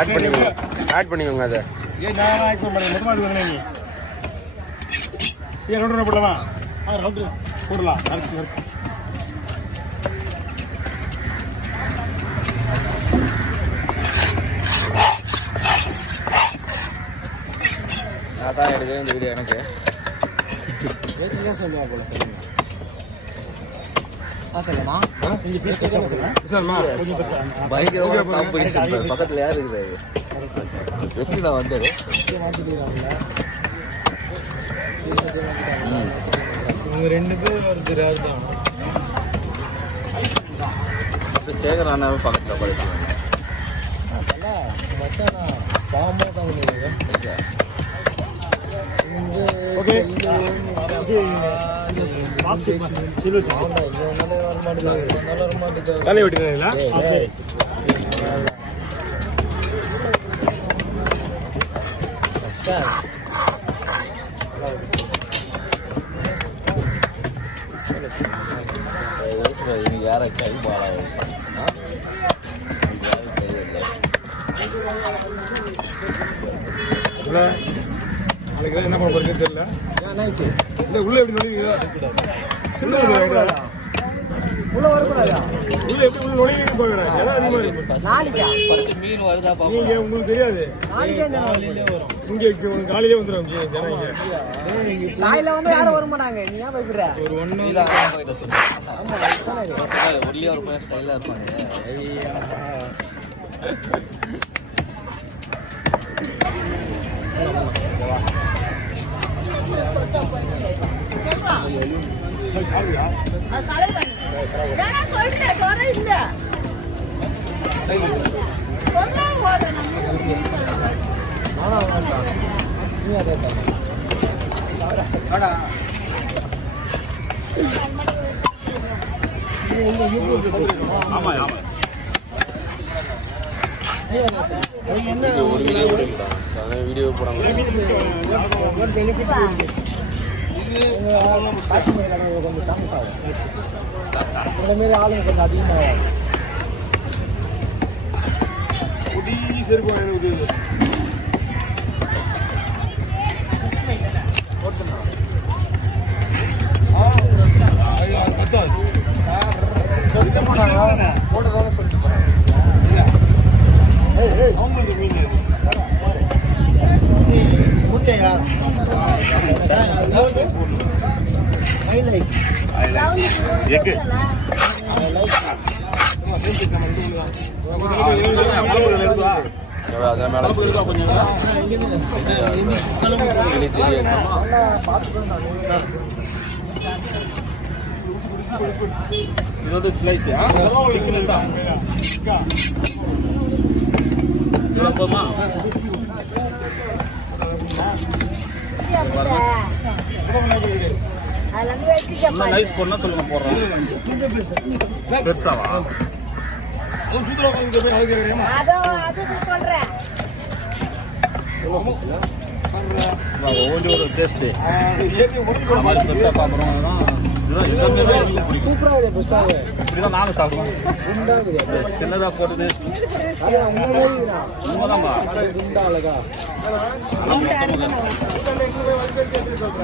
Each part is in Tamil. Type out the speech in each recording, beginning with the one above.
ஆட் பண்ணிக்கோங்க அதை. ஏன் நான் ஆட் பண்ண மாட்டேன். மொத்தமாக எடுத்து நீ ஏன் ரவுண்ட் போடலாமா? ரவுண்டு போடலாம். நான் தான் எடுக்கிறேன் இந்த வீடியோ எனக்கு. பக்கத்துல யாரு இருக்கிறாரு? எப்படி நான் வந்தது? ரெண்டு பேர் ஒருத்தர் தான் சேகர் அண்ணாவும் பக்கத்துல படிச்சு தலை விட்டுறீங்களா? யாராச்சும் நாளைக்கு என்ன பண்ண போறது தெரியல. இல்ல உள்ள எப்படி நுழைவீங்களா? உள்ள வரக்கூடாதா? உள்ள எப்படி உள்ள நுழைவீங்க போயிடாது. நீங்க உங்களுக்கு தெரியாது. இங்க காலையிலே வந்துடும் காலையில வந்து யாரும் வர மாட்டாங்க. நீ ஏன் பயப்படுற? ஒரு ஒல்லியா ஒரு பையன் ஸ்டைலா இருப்பாங்க. வீடியோ போடாம கொஞ்சம் தாமஸ் ஆகும். இந்த மாரி ஆளுங்க கொஞ்சம் அதிகமாகும். இதோட ஸ்லைஸ் நைஸ் பொண்ணா சொல்லுங்க போடுறோம். பெருசாவா ஒவ்வொரு டேஸ்ட் இப்படிதான் நானும் சாப்பிடுவேன். சின்னதா போட்டது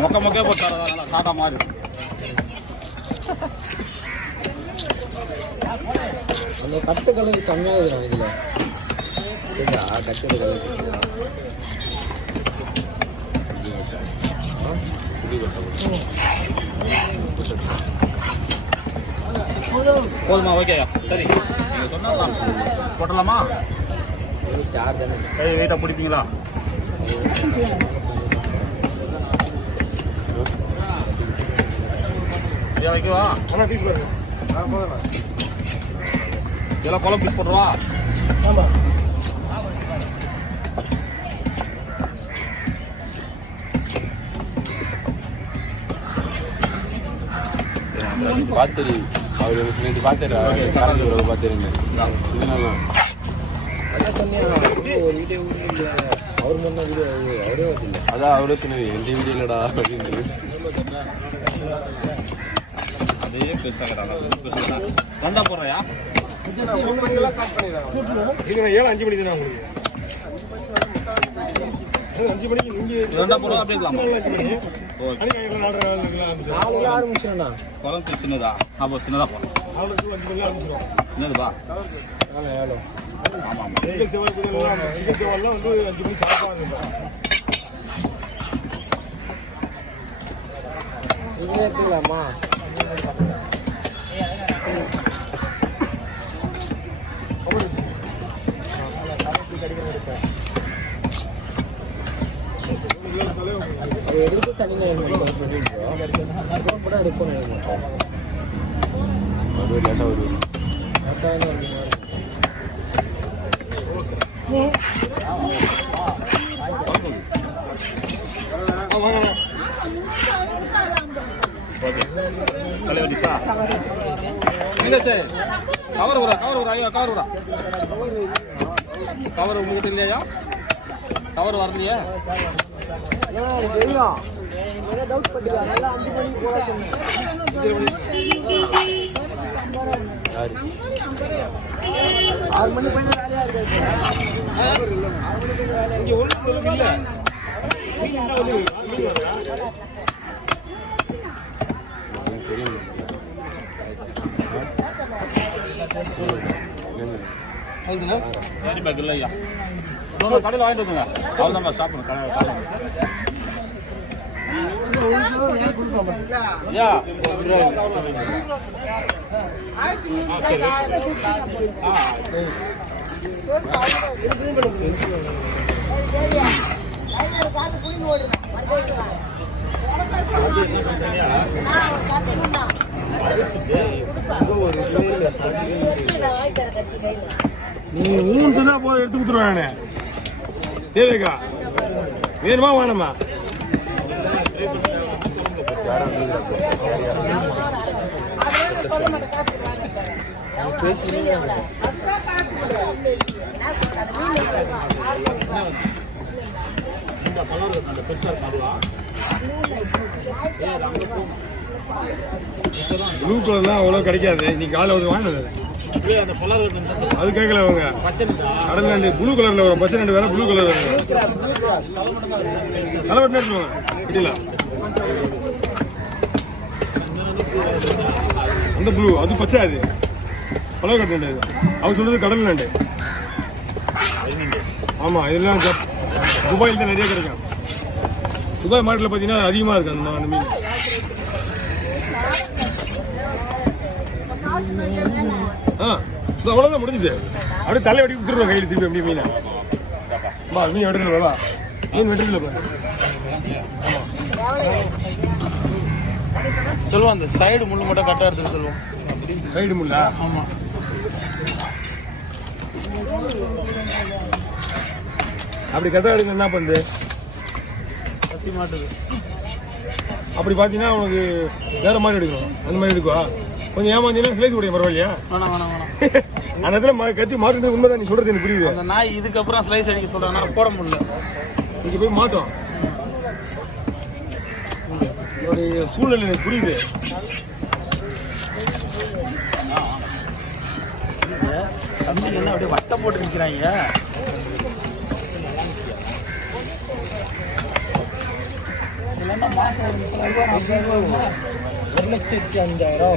மொக்க மொக்க போட்டாரா சாட்டா மாதிரி. அந்த கட்டு கலர் செம்மையாக இதுல கட்டு கலர் போதுமா? ஓகேயா, சரி. நீங்கள் சொன்னால் போட்டலாமா? வெயிட்டாக பிடிப்பீங்களா? வைக்கவா? இதெல்லாம் குழம்பு பீஸ் போட்டுருவா. பார்த்துரு அவர் நேற்று பார்த்துரு கரண்ட் பார்த்துருங்க. இதனால ஒரு வீடியோ அவர் முன்ன வீடியோ அவரே இல்லை. அதான் அவரே சொன்னாரு எந்த வீடியோ இல்லடா அப்படின்னு. அதே பெருசாக போடுறையா? 7-5 மணிக்கு தான் உங்களுக்கு 5 மணிக்கு இங்கே ரெண்டா போடுவோம் அப்படியே இருக்கலாம் 5 மணி அன்னைக்கு 4 ஆரம்பிச்சிருந்தா குழம்பு சின்னதா அப்போ சின்னதா போகலாம் 5 மணி ஆரம்பிச்சிடும். என்னதுப்பா ஏழோ ஆமாம் ஆமாம் திங்கள் செவ்வாய் புதன்லாம் திங்கள் செவ்வாய்லாம் வந்து 5 மணி சாப்பாடு இதுல எடுத்துக்கலாமா எடுத்து தனியாக கூட எடுப்போம் நினைக்கிறேன். அது லேட்டாக வருது கரெக்டாக வந்து தலைவலிப்பா இல்லை சார் கவர் வரா ஐயா கவர் வரா கவர் உங்ககிட்ட இல்லையா கவர் வரலையா தெரியும் டவுட் பண்ணிக்கலாம் நல்லா 5 மணிக்கு போட சொன்னேன் 6 மணி பண்ண வேலையா இருக்கு 6 மணி பண்ண வேலையா இங்கே ஒன்றும் இல்லை மீன் என்ன வந்து மீன் வரா கேரி பேக் இல்லை ஐயா கடையில் வாங்கிட்டு வந்துங்க அவ்வளோதான் சாப்பிடணும் கடையில் ஐயா நீ ஊன்னு போய் எடுத்து கொடுத்துருவானே தேவைக்கா வேணுமா வேணுமா ப்ளூ கலர்லாம் அவ்வளோ கிடைக்காது நீ காலைல வந்து வாங்கினது அது கேட்கல அவங்க கடல் நண்டு ப்ளூ கலர்ல வரும் பச்சை நண்டு வேற ப்ளூ கலர் வரும் தலைவட்டு எடுத்துவாங்க கிட்டில அந்த ப்ளூ அது பச்சை அது பழக கட்டு நண்டு அவர் சொல்றது கடல் நண்டு ஆமா இதெல்லாம் துபாயில் தான் நிறைய கிடைக்கும் துபாய் மார்க்கெட்டில் பார்த்தீங்கன்னா அதிகமாக இருக்கு அந்த மீன் அவ்வளோதான் முடிஞ்சுது அப்படியே தலை வெட்டி கொடுத்துருவோம் கையில் திருப்பி அப்படியே மீனை மீன் வெட்டுறதுல மீன் வெட்டுறதுல சொல்லுவோம் அந்த சைடு முள்ளு மட்டும் கரெக்டாக எடுத்துட்டு சொல்லுவோம் சைடு முள்ளா ஆமாம் அப்படி கரெக்டாக எடுக்க என்ன பண்ணுது கத்தி மாட்டுது அப்படி பார்த்தீங்கன்னா உனக்கு வேற மாதிரி எடுக்கணும் அந்த மாதிரி எடுக்குவா கொஞ்சம் ஏமாந்தீங்கன்னா கிளேசி உடைய பரவாயில்லையா வேணாம் வேணாம் வேணாம் அந்த இடத்துல கத்தி மாட்டுறது உண்மைதான் நீ சொல்றது எனக்கு புரியுது அந்த நாய் இதுக்கப்புறம் ஸ்லைஸ் அடிக்க சொல்றாங்க போட முடியல இங்கே போய் மாட்டோம் என்னுடைய சூழ்நிலை எனக்கு புரியுது தம்பி என்ன அப்படியே வட்டம் போட்டு நிற்கிறாங்க மாசம் 1,05,000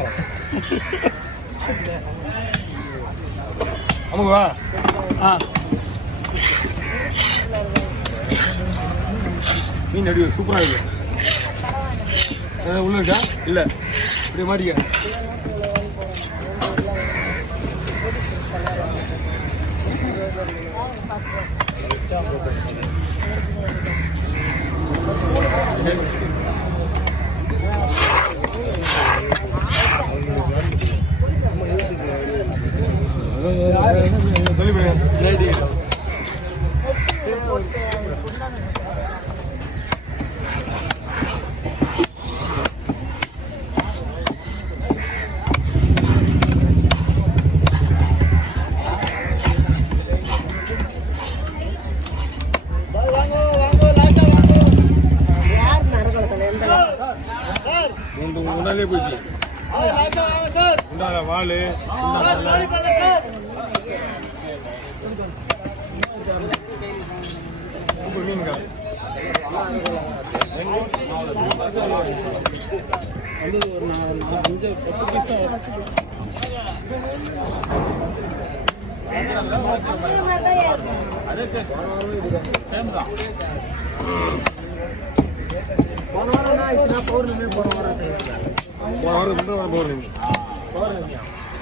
ஆமாவா மீன் அடி சூப்பராக இருக்கு உள்ள இருக்கா இல்லை இப்படி மாட்டிக்க முன்னாலே போயிடுச்சு உண்டான வாள் போன வாரம் என்ன ஆயிடுச்சுன்னா பௌர்ணமி போன வாரம் போன வாரம் பௌர்ணமி